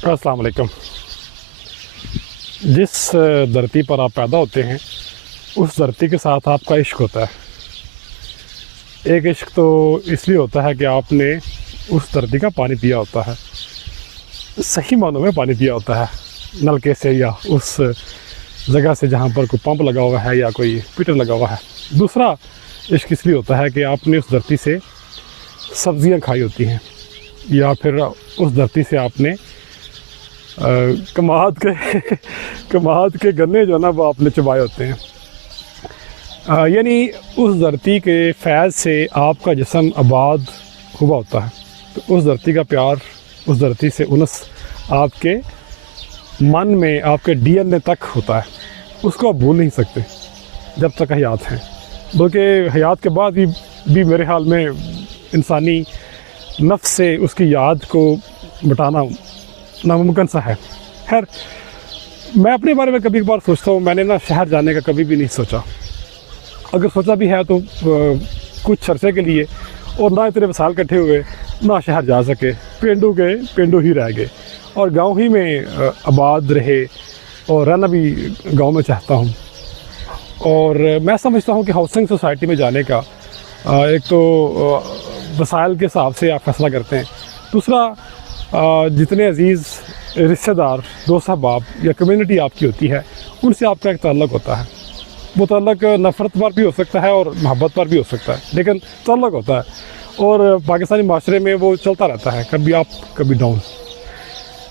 السلام علیکم۔ جس دھرتی پر آپ پیدا ہوتے ہیں اس دھرتی کے ساتھ آپ کا عشق ہوتا ہے۔ ایک عشق تو اس لیے ہوتا ہے کہ آپ نے اس دھرتی کا پانی پیا ہوتا ہے، صحیح معنوں میں پانی پیا ہوتا ہے، نلکے سے یا اس جگہ سے جہاں پر کوئی پمپ لگا ہوا ہے یا کوئی پیٹر لگا ہوا ہے۔ دوسرا عشق اس لیے ہوتا ہے کہ آپ نے اس دھرتی سے سبزیاں کھائی ہوتی ہیں، یا پھر اس دھرتی سے آپ نے کماد کے گنے جو ہے نا وہ آپ نے چبائے ہوتے ہیں۔ یعنی اس دھرتی کے فیض سے آپ کا جسم آباد ہوا ہوتا ہے، تو اس دھرتی کا پیار، اس دھرتی سے انس آپ کے من میں، آپ کے ڈی این اے تک ہوتا ہے، اس کو آپ بھول نہیں سکتے جب تک حیات ہیں۔ بلکہ حیات کے بعد بھی میرے خیال میں انسانی نفس سے اس کی یاد کو مٹانا ناممکن سا ہے۔ خیر، میں اپنے بارے میں کبھی کبھار سوچتا ہوں، میں نے شہر جانے کا کبھی بھی نہیں سوچا، اگر سوچا بھی ہے تو کچھ عرصے کے لیے، اور نہ اتنے وسائل اکٹھے ہوئے نہ شہر جا سکے، پینڈو ہی رہ گئے اور گاؤں ہی میں آباد رہے، اور رہنا بھی گاؤں میں چاہتا ہوں۔ اور میں سمجھتا ہوں کہ ہاؤسنگ سوسائٹی میں جانے کا ایک تو وسائل کے حساب سے آپ فیصلہ کرتے ہیں، دوسرا جتنے عزیز رشتہ دار، دوست احباب یا کمیونٹی آپ کی ہوتی ہے ان سے آپ کا ایک تعلق ہوتا ہے۔ وہ تعلق نفرت پر بھی ہو سکتا ہے اور محبت پر بھی ہو سکتا ہے، لیکن تعلق ہوتا ہے، اور پاکستانی معاشرے میں وہ چلتا رہتا ہے، کبھی اپ کبھی ڈاؤن،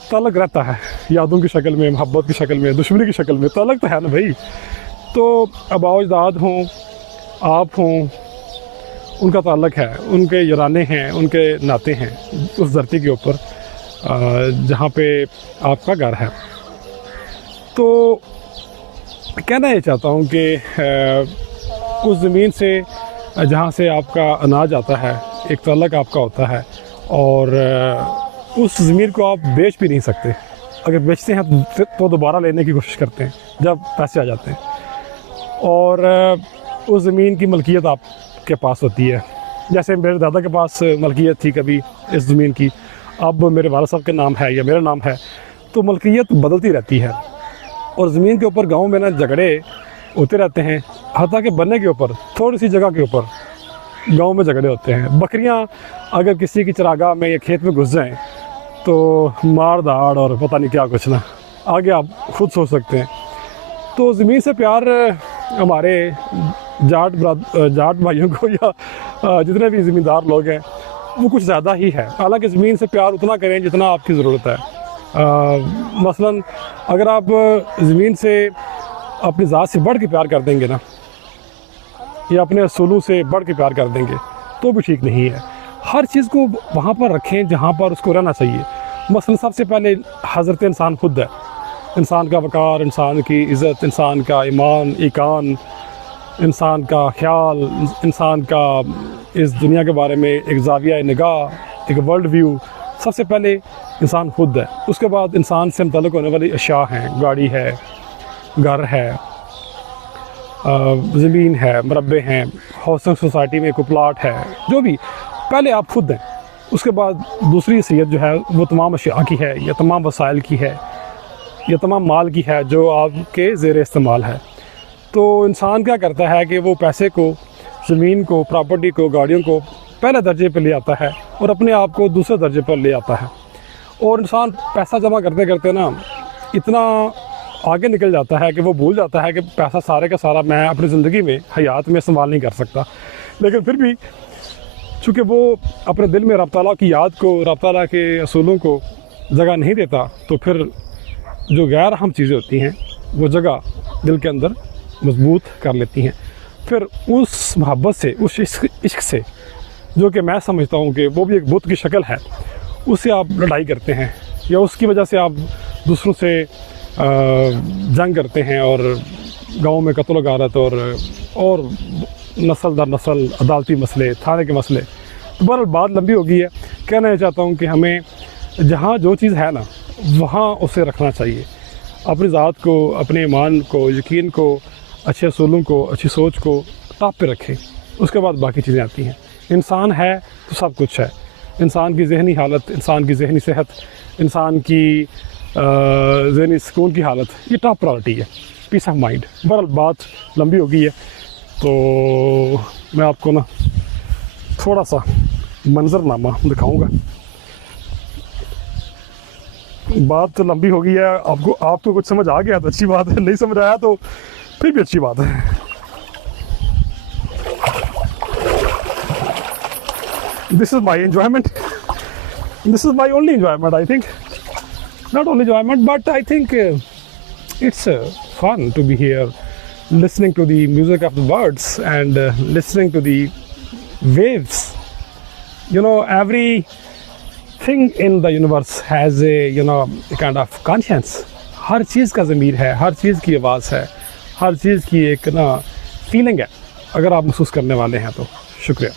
تعلق رہتا ہے، یادوں کی شکل میں، محبت کی شکل میں، دشمنی کی شکل میں، تعلق تو ہے نا بھائی۔ تو آباء و اجداد ہوں، آپ ہوں، ان کا تعلق ہے، ان کے یارانے ہیں، ان کے ناطے ہیں اس دھرتی کے اوپر جہاں پہ آپ کا گھر ہے۔ تو کہنا یہ چاہتا ہوں کہ اس زمین سے جہاں سے آپ کا اناج آتا ہے، ایک تعلق آپ کا ہوتا ہے، اور اس زمین کو آپ بیچ بھی نہیں سکتے۔ اگر بیچتے ہیں تو دوبارہ لینے کی کوشش کرتے ہیں جب پیسے آ جاتے ہیں، اور اس زمین کی ملکیت آپ کے پاس ہوتی ہے۔ جیسے میرے دادا کے پاس ملکیت تھی کبھی اس زمین کی، اب میرے والد صاحب کے نام ہے یا میرا نام ہے، تو ملکیت بدلتی رہتی ہے۔ اور زمین کے اوپر گاؤں میں جھگڑے ہوتے رہتے ہیں، حتیٰ کہ بننے کے اوپر، تھوڑی سی جگہ کے اوپر گاؤں میں جھگڑے ہوتے ہیں۔ بکریاں اگر کسی کی چراگاہ میں یا کھیت میں گھس جائیں تو مار داڑ اور پتہ نہیں کیا کچھ نا، آگے آپ خود سوچ سکتے ہیں۔ تو زمین سے پیار ہمارے جاٹ بھائیوں کو یا جتنے بھی زمیندار لوگ ہیں وہ کچھ زیادہ ہی ہے۔ حالانکہ زمین سے پیار اتنا کریں جتنا آپ کی ضرورت ہے۔ مثلا اگر آپ زمین سے اپنی ذات سے بڑھ کے پیار کر دیں گے نا، یا اپنے اصولوں سے بڑھ کے پیار کر دیں گے تو بھی ٹھیک نہیں ہے۔ ہر چیز کو وہاں پر رکھیں جہاں پر اس کو رہنا چاہیے۔ مثلا سب سے پہلے حضرت انسان خود ہے، انسان کا وقار، انسان کی عزت، انسان کا ایمان، انسان کا خیال، انسان کا اس دنیا کے بارے میں ایک زاویہ نگاہ، ایک ورلڈ ویو، سب سے پہلے انسان خود ہے۔ اس کے بعد انسان سے متعلق ہونے والی اشیاء ہیں، گاڑی ہے، گھر ہے، زمین ہے، مربع ہیں، ہاؤسنگ سوسائٹی میں کوئی پلاٹ ہے، جو بھی، پہلے آپ خود ہیں۔ اس کے بعد دوسری حیثیت جو ہے وہ تمام اشیاء کی ہے، یا تمام وسائل کی ہے، یا تمام مال کی ہے جو آپ کے زیر استعمال ہے۔ تو انسان کیا کرتا ہے کہ وہ پیسے کو، زمین کو، پراپرٹی کو، گاڑیوں کو پہلے درجے پہ لے آتا ہے اور اپنے آپ کو دوسرے درجے پر لے آتا ہے۔ اور انسان پیسہ جمع کرتے کرتے نا اتنا آگے نکل جاتا ہے کہ وہ بھول جاتا ہے کہ پیسہ سارے کا سارا میں اپنی زندگی میں، حیات میں استعمال نہیں کر سکتا۔ لیکن پھر بھی چونکہ وہ اپنے دل میں رب تعالیٰ کی یاد کو، رب تعالیٰ کے اصولوں کو جگہ نہیں دیتا، تو پھر جو غیر اہم چیزیں ہوتی ہیں وہ جگہ دل کے اندر مضبوط کر لیتی ہیں۔ پھر اس محبت سے، اس عشق سے، جو کہ میں سمجھتا ہوں کہ وہ بھی ایک بت کی شکل ہے، اس سے آپ لڑائی کرتے ہیں، یا اس کی وجہ سے آپ دوسروں سے جنگ کرتے ہیں، اور گاؤں میں قتل و غارت اور نسل در نسل عدالتی مسئلے، تھانے کے مسئلے۔ تو بہرحال بات لمبی ہو گئی ہے۔ کہنا یہ چاہتا ہوں کہ ہمیں جہاں جو چیز ہے نا وہاں اسے رکھنا چاہیے، اپنی ذات کو، اپنے ایمان کو، یقین کو، اچھے اصولوں کو، اچھی سوچ کو ٹاپ پہ رکھیں، اس کے بعد باقی چیزیں آتی ہیں۔ انسان ہے تو سب کچھ ہے، انسان کی ذہنی حالت، انسان کی ذہنی صحت، انسان کی ذہنی سکون کی حالت، یہ ٹاپ پرائرٹی ہے، پیس آف مائنڈ. بہرحال بات لمبی ہو گئی ہے تو میں آپ کو نا تھوڑا سا منظرنامہ دکھاؤں گا. بات تو لمبی ہو گئی ہے، آپ کو کچھ سمجھ آ گیا تو اچھی بات ہے، نہیں سمجھ آیا تو پھر بھی اچھی بات ہے. This is my enjoyment. This is my only enjoyment, I think. Not only enjoyment, but I think it's fun to be here, listening to the music of the birds and listening to the waves. You know, everything in the universe has a kind of conscience. ہر چیز کا ضمیر ہے، ہر چیز کی آواز ہے، ہر چیز کی ایک فیلنگ ہے. اگر آپ محسوس کرنے والے ہیں تو شکریہ.